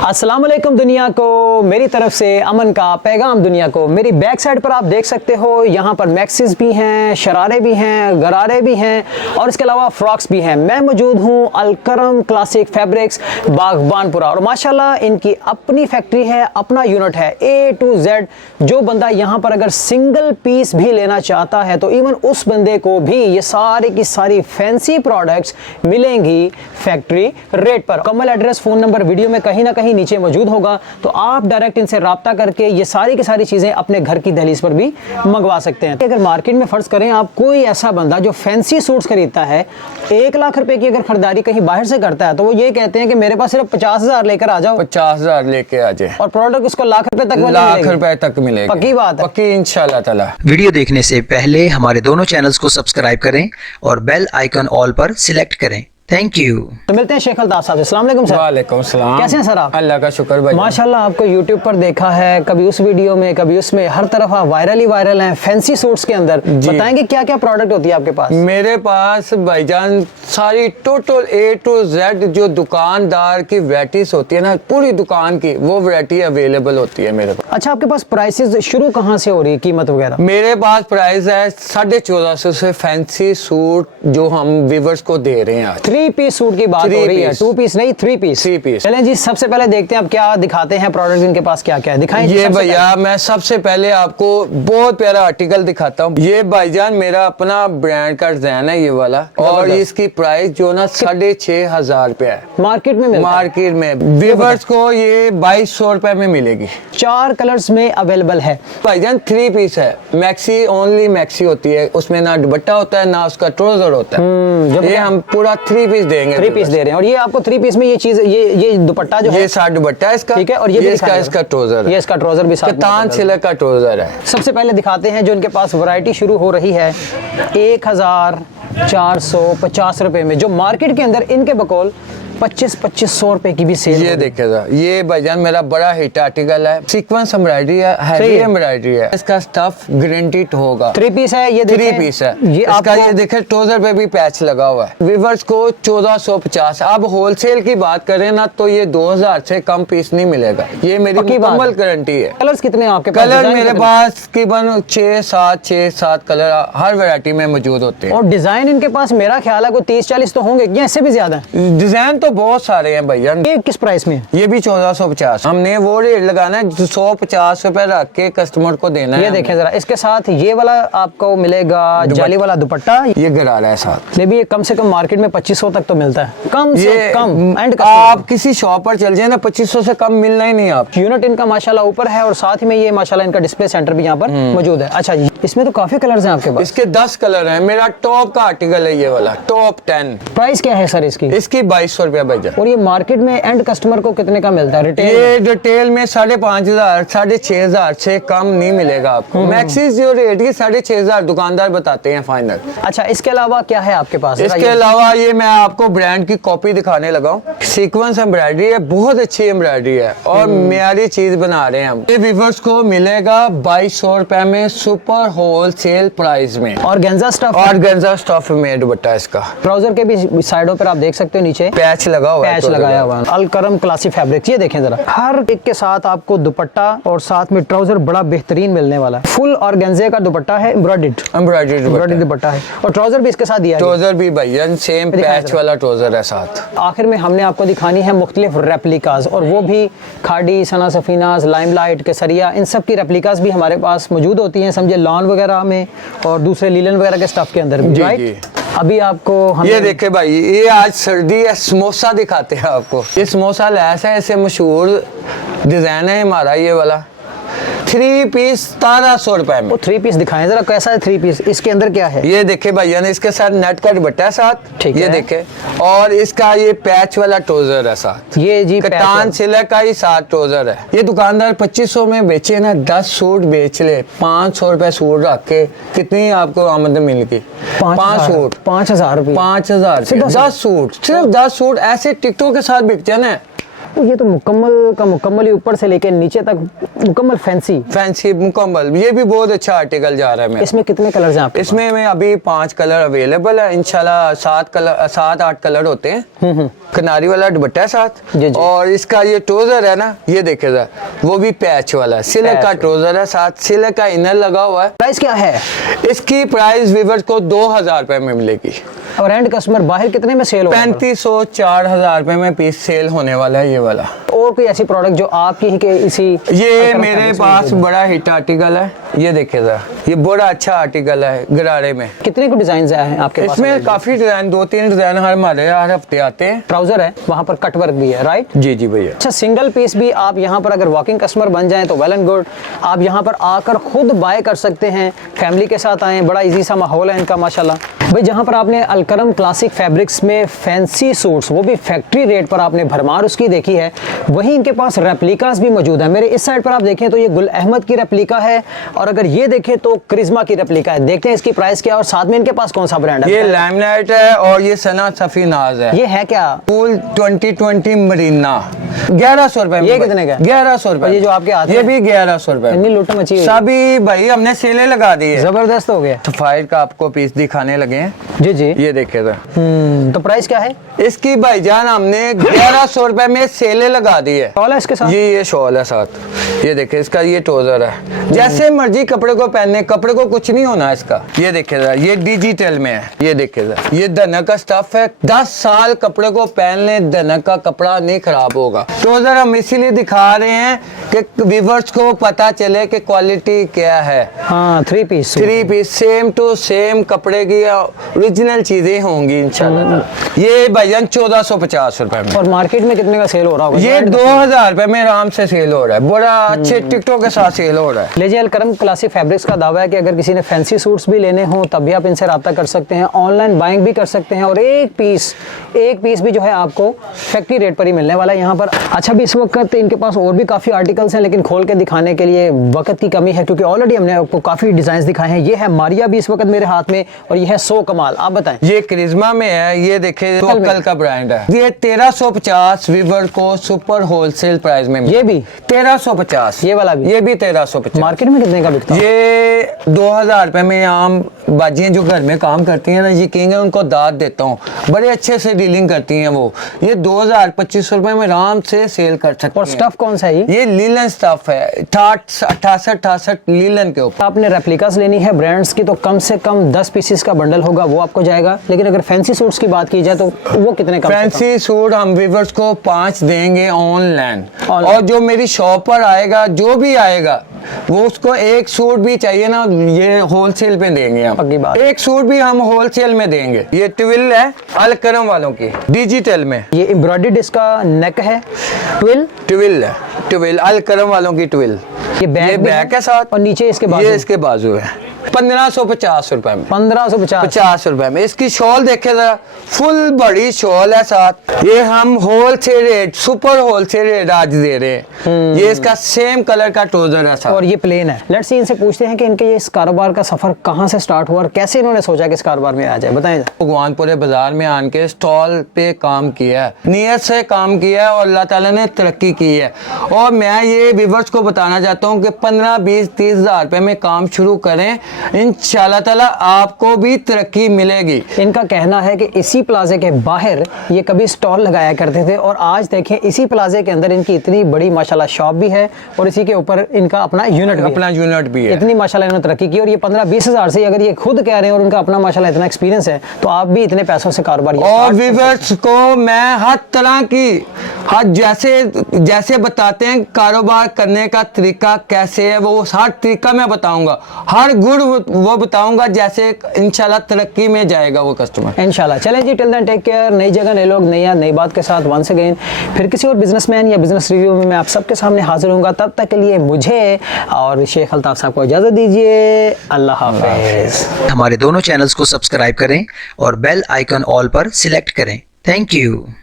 अस्सलाम वालेकुम दुनिया को, मेरी तरफ से अमन का पैगाम दुनिया को। मेरी बैक साइड पर आप देख सकते हो, यहाँ पर मैक्सिस भी हैं, शरारे भी हैं, गरारे भी हैं और इसके अलावा फ्रॉक्स भी हैं। मैं मौजूद हूँ अलकरम क्लासिक फैब्रिक्स बागबानपुरा और माशाल्लाह इनकी अपनी फैक्ट्री है, अपना यूनिट है A to Z। जो बंदा यहाँ पर अगर सिंगल पीस भी लेना चाहता है तो इवन उस बंदे को भी ये सारी की सारी फैंसी प्रोडक्ट्स मिलेंगी फैक्ट्री रेट पर। कमल एड्रेस, फ़ोन नंबर वीडियो में कहीं ना कहीं नीचे मौजूद होगा, तो आप डायरेक्ट इनसे रब्ता करके ये सारी की सारी चीज़ें अपने घर की दहलीज पर भी मंगवा सकते हैं। अगर मार्केट में फ़र्ज़ करें आप कोई ऐसा बंदा जो फैंसी सूट्स खरीदता है, 1 लाख रुपए की अगर खरीदारी कहीं बाहर से करता है तो वो ये कहते हैं कि मेरे पास सिर्फ 50,000 लेकर आ जाओ, 50,000 लेके आ जाए और प्रोडक्ट उसको लाख रुपए तक लाख रुपए तक मिलेगा। पक्की बात है, पक्की इंशाल्लाह ताला। वीडियो देखने से पहले हमारे दोनों चैनल्स को सब्सक्राइब करें और बेल आइकन ऑल पर सिलेक्ट करें। Thank you. तो मिलते हैं शेख अल्ताफ साहब से। अस्सलाम वालेकुम सर। वालेकुम सलाम। कैसे हैं सर आप? अल्लाह का शुक्र भाई। माशाल्लाह आपको YouTube पर देखा है, कभी उस वीडियो में कभी उसमें, हर तरफ आप वायरल ही वायरल हैं फैंसी सूट्स के अंदर। बताएंगे क्या क्या प्रोडक्ट होती है आपके पास? मेरे पास भाईजान सारी टोटल A to Z जो दुकानदार की वैराइटीज होती है ना, पूरी दुकान की वो वैरायटी अवेलेबल होती है मेरे पास। अच्छा, आपके पास प्राइसेस शुरू कहाँ से हो रही है, कीमत वगैरह? मेरे पास प्राइस है 1450 से फैंसी सूट जो हम व्यूअर्स को दे रहे हैं आज। 3 पीस सूट की बात हो रही है, 2 पीस नहीं 3 पीस। 3 पीस। चलें जी, सबसे पहले देखते हैं आप क्या दिखाते हैं प्रोडक्ट इनके पास, क्या क्या है दिखाएं। ये भैया मैं सबसे पहले आपको बहुत प्यारा आर्टिकल दिखाता हूँ। ये भाईजान मेरा अपना ब्रांड का डिजाइन है ये वाला, और इसकी प्राइस जो ना 6,500 रुपया है मार्केट में मिलता है। मार्केट में व्यूअर्स को ये 2200 रुपए में मिलेगी। 4 कलर्स में अवेलेबल है भाईजान। 3 पीस है, मैक्सी ओनली मैक्सी होती है, उसमें ना दुपट्टा होता है ना उसका ट्राउजर होता है। ये हम पूरा 3 पीस देंगे। 3 पीस दे रहे हैं और ये आपको 3 पीस में ये चीज, ये दुपट्टा जो है, ये साथ दुपट्टा है इसका, ठीक है, और ये इसका ट्राउजर, ये इसका ट्राउजर भी साथ, तान सिल्क का ट्राउजर है। सबसे पहले दिखाते हैं जो इनके पास वैरायटी शुरू हो रही है 1,450 रुपए में, जो मार्केट के अंदर इनके बकौल 2500 रुपए की भी सेल। ये देखिएगा, ये भाईजान मेरा बड़ा हिट आर्टिकल है, सीक्वेंस एम्ब्रॉयडरी है, हैवी एम्ब्रॉयडरी है, इसका स्टफ गारंटीड होगा। 3 पीस है, ये 3 पीस है। ये इसका ये देखे ट्राउजर पे भी पैच लगा हुआ है। व्यूअर्स को 1450। अब होलसेल की बात करें ना तो ये 2000 से कम पीस नहीं मिलेगा, ये मेरी मुकम्मल गारंटी है। कलर्स कितने हैं आपके पास? कलर मेरे पास तकरीबन 6-7 कलर हर वैरायटी में मौजूद होते हैं। और डिजाइन इनके पास मेरा ख्याल है कोई 30-40 तो होंगे, या इससे भी ज्यादा? डिजाइन तो बहुत सारे हैं भैया। ये किस प्राइस में? ये भी 1450। हमने वो रेट लगाना है 150 रुपए रख के कस्टमर को देना है। ये देखें जरा, इसके साथ ये वाला आपको मिलेगा जाली वाला दुपट्टा, ये गरारा है साथ। ये भी कम से कम मार्केट में 2500 तक तो मिलता है, कम से कम। एंड आप किसी शॉप पर चल जाए ना, 2500 से कम मिलना ही नहीं। आप यूनिट इनका माशाल्लाह ऊपर है और साथ ही में ये माशाल्लाह इनका डिस्प्ले सेंटर भी यहाँ पर मौजूद है। अच्छा जी, इसमें तो काफी कलर्स हैं आपके पास। इसके 10 कलर हैं। मेरा टॉप का आर्टिकल है ये वाला, टॉप 10। प्राइस क्या है सर इसकी? इसकी 2200 रुपया भैया। और ये मार्केट में एंड कस्टमर को कितने का मिलता है रिटेल? ये रिटेल में 5,500 6,500 से कम नहीं मिलेगा आपको। मैक्सिस जो रेट है 6,500 दुकानदार बताते हैं फाइनल। अच्छा, इसके अलावा क्या है आपके पास? इसके अलावा ये मैं आपको ब्रांड की कॉपी दिखाने लगा हूँ। सीक्वेंस एम्ब्रॉयडरी है, बहुत अच्छी एम्ब्रॉयडरी है और मेरी चीज बना रहे हैं हम। ये व्यूअर्स को मिलेगा 2200 रुपए में, सुपर होलसेल प्राइस में। और गेंजा स्टफ, और गेंजा स्टफ में दुपट्टा इसका। ट्राउजर के भी साइडों पर आप देख सकते हो नीचे पैच लगा हुआ है, पैच लगाया हुआ है। अलकरम क्लासिक फैब्रिक्स, ये देखें जरा, हर एक के साथ आपको दुपट्टा और साथ में ट्राउजर बड़ा बेहतरीन मिलने वाला है। फुल ऑर्गेन्जे का दुपट्टा है, एम्ब्रॉयडर्ड दुपट्टा है और ट्राउजर भी इसके साथ दिया है। ट्राउजर भी भैया सेम पैच वाला ट्राउजर है साथ। आखिर में हमने आपको दिखानी है मुख्तलिफ रेप्लिकाज, और वो भी खाड़ी, सना सफीनाज, लाइमलाइट, केसरिया, इन सब की रेप्लिकाज भी हमारे पास मौजूद होती हैं, समझे लॉन वगैरह में और दूसरे लीलन वगैरह के स्टफ के अंदर भी, राइट? अभी आपको ये देखे भाई, ये आज सर्दी है, समोसा दिखाते हैं आपको। ये समोसा लैस है, ऐसे मशहूर डिजाइन है हमारा ये वाला। 3 पीस 1700 रुपए में। वो 3 पीस दिखाएं जरा, कैसा है 3 पीस? इसके अंदर क्या है? ये देखे भैया ने, इसके साथ नेट का दुपट्टा है साथ, ठीक ये है। देखे, और इसका ये पैच वाला ट्राउजर है साथ। ये जी कटान सिल्क का ही साथ ट्राउजर है। ये दुकानदार 2500 में बेचे ना, 10 सूट बेच ले, 500 रुपए सूट रख के कितनी आपको आमदनी मिलेगी? 5 सूट 5000 रुपए, 5000 सिर्फ 10 सूट, सिर्फ 10 सूट ऐसे टिकटों के साथ बिकते हैं ना। तो ये तो मुकम्मल का मुकम्मल ही ऊपर से लेके नीचे तक मुकम्मल फैंसी। मुकम्मल, ये भी बहुत अच्छा आर्टिकल जा रहा है मेरा। इसमें कितने कलर्स हैं आपके इसमें में अभी 5 कलर अवेलेबल है, इंशाल्लाह 7-8 कलर होते हैं। किनारी वाला दुपट्टा है साथ। जी, जी। और इसका ये ट्राउजर है ना, ये देखेगा, वो भी पैच वाला है, सिल्क का ट्राउजर है, साथ सिल्क का इनर लगा हुआ है। प्राइस क्या है? इसकी प्राइस व्यूअर्स को 2000 रुपए में मिलेगी। और एंड कस्टमर बाहर कितने में सेल होगा? 3500-4000 रुपए में पीस सेल होने वाला है ये वाला। और कोई ऐसी प्रोडक्ट जो आप ही के इसी ये मेरे पास बड़ा हिट आर्टिकल है, ये देखेगा, ये बड़ा अच्छा आर्टिकल है गरारे में। कितने को डिजाइन आए हैं आपके पास? इसमें काफी डिजाइन, 2-3 डिजाइन हमारे हर हफ्ते आते हैं। ट्राउजर है, वहाँ पर कट वर्क भी है, राइट? जी जी भैया। अच्छा, सिंगल पीस भी आप यहाँ पर अगर वॉकिंग कस्टमर बन जाएं तो वेल एंड गुड। आप यहाँ पर आकर खुद बाय कर सकते हैं, फैमिली के साथ आएँ, बड़ा इजी सा माहौल है इनका माशाल्लाह। भाई जहाँ पर आपने अलकरम क्लासिक फैब्रिक्स में फैंसी सूट्स, वो भी फैक्ट्री रेट पर आपने भरमार उसकी देखी है, वहीं इनके पास रेप्लिकास भी मौजूद है। मेरे इस साइड पर आप देखें तो ये गुल अहमद की रेप्लिका है, और अगर ये देखें तो करिश्मा की रेप्लिका है। देखते हैं इसकी प्राइस क्या है और साथ में इनके पास कौन सा ब्रांड है। ये लैमिनेट है और ये सना सफी नाज है। ये है क्या? फुल 2020 मरीना, 1100 रुपए। ये कितने का? 1100 रुपए। और ये जो आपके हाथ ये में? भी 1100 रुपए। इतनी लूट मची हुई है। सभी भाई हमने सेलें लगा दी है, जबरदस्त हो गया। सफायर का आपको पीस दिखाने लगे हैं। जी जी। ये देखेगा, तो प्राइस क्या है? इसकी भाईजान हमने 1100 रुपए में सेलें लगा दी है। शॉल है इसके साथ? ये शॉल है साथ। ये देखे, इसका ये ट्राउजर है, जैसे मर्जी कपड़े को पहनने, कपड़े को कुछ नहीं होना इसका। ये देखेगा, ये डिजिटल में है। ये देखेगा, ये धनक का स्टफ है, 10 साल कपड़े को पहनने धनक का कपड़ा नहीं खराब होगा। ट्राउजर हम इसीलिए दिखा रहे हैं कि व्यूअर्स को पता चले कि क्वालिटी क्या है। हाँ, 3 piece. 3 piece same to same कपड़े की ओरिजिनल चीजें होंगी इंशाल्लाह। ये भाईजान 1450 रुपए में। और मार्केट में कितने का सेल हो रहा होगा? ये 2000 रुपए में आराम से सेल हो रहा है, बड़ा अच्छे टिकटों के साथ सेल हो रहा है। लीजिए, अलकरम क्लासिक फैब्रिक्स का दावा है कि अगर किसी ने फैंसी सूट्स भी लेने हो तब भी आप इनसे रब्ता कर सकते हैं, ऑनलाइन बाइंग भी कर सकते हैं, और एक पीस भी जो है आपको फैक्ट्री रेट पर ही मिलने वाला है यहाँ पर। अच्छा, भी इस वक्त इनके पास और भी काफ़ी आर्टिकल्स हैं, लेकिन खोल के दिखाने के लिए वक्त की कमी है, क्योंकि ऑलरेडी हमने आपको काफ़ी डिज़ाइन दिखाए हैं। ये है मारिया भी इस वक्त मेरे हाथ में, और ये है सो कमाल। आप बताएं। ये करिश्मा में है, ये देखे तवक्कल का ब्रांड है। ये 1350 वीवर को सुपर होलसेल प्राइस में। ये भी 1350। ये वाला भी? ये भी 1350। मार्केट में कितने का बिकता है? ये 2000 रुपए में आम बाजियां जो घर में काम करती हैं ना, यकीन है उनको दाद देता हूँ, बड़े अच्छे से डीलिंग करती हैं वो। ये 2000-2500 रुपए में आराम से सेल कर सकते हैं। और स्टफ कौन सा है ये लीलन स्टफ है, 68 लीलन के ऊपर। आपने रेप्लिकास लेनी है ब्रांड्स की तो कम से कम 10 पीसेस का बंडल होगा, वो आपको जाएगा। लेकिन अगर फैंसी सूट्स की बात की जाए तो वो कितने का? फैंसी सूट हम व्यूअर्स को 5 देंगे ऑनलाइन, और जो मेरी शॉप पर आएगा, जो भी आएगा, वो उसको एक सूट भी चाहिए ना, ये होलसेल पे देंगे हम। पक्की बात। एक सूट भी हम होलसेल में देंगे। ये ट्विल है अलकरम वालों की, डिजिटल में। ये एम्ब्रॉयडर्ड इसका नेक है, ट्विल है, ट्विल अलकरम वालों की ट्विल। ये बैक है साथ, और नीचे इसके बाजू। ये इसके बाजू है। 1550 रुपए में। 1550 50 रुपए में। इसकी शॉल देखे जरा, फुल बड़ी शॉल है साथ। ये हम wholesale rate, super wholesale rate आज दे रहे हैं। ये इसका सेम कलर का ट्राउजर है साथ। और ये प्लेन है। लेट्स सी, इनसे पूछते हैं कि इनके ये इस कारोबार का सफर कहाँ से स्टार्ट हुआ और कैसे इन्होंने सोचा कि इस कारोबार में आ जाए, बताएं। भगवानपुरे बाजार में आन के स्टॉल पे काम किया है, नियत से काम किया है, और अल्लाह ताला ने तरक्की की है। और मैं ये व्यूअर्स को बताना चाहता हूँ कि 15, 20, 30 हज़ार रुपए में काम शुरू करें, इंशाल्लाह ताला आपको भी तरक्की मिलेगी। इनका कहना है कि इसी प्लाजे के बाहर ये कभी स्टॉल लगाया करते थे, और आज देखें इसी प्लाजे के अंदर इनकी इतनी बड़ी माशाल्लाह शॉप भी है, और इसी के ऊपर इनका अपना यूनिट भी है। इतनी माशाल्लाह इन्होंने तरक्की की, और ये 15-20 हज़ार से अगर ये खुद कह रहे हैं और उनका अपना माशाल्लाह इतना एक्सपीरियंस है, तो आप भी इतने पैसों से कारोबार। और व्यूअर्स को मैं हर तरह की, जैसे बताते हैं कारोबार करने का तरीका कैसे है, वो हर तरीका मैं बताऊंगा, हर गुण वो बताऊंगा, जैसे इंशाल्लाह तरक्की में जाएगा वो कस्टमर इंशाल्लाह। चलें जी, टिल देन टेक केयर। नई जगह, नए लोग, नई बात के साथ वंस अगेन फिर किसी और बिजनेसमैन या बिजनेस रिव्यू में मैं आप सबके सामने हाजिर होऊंगा। तब तक के लिए मुझे और शेख अल्ताफ साहब को इजाजत दीजिए। अल्लाह हाफिज। हमारे दोनों चैनल्स को सब्सक्राइब करें और बेल आइकन ऑल पर सिलेक्ट करें। Thank you.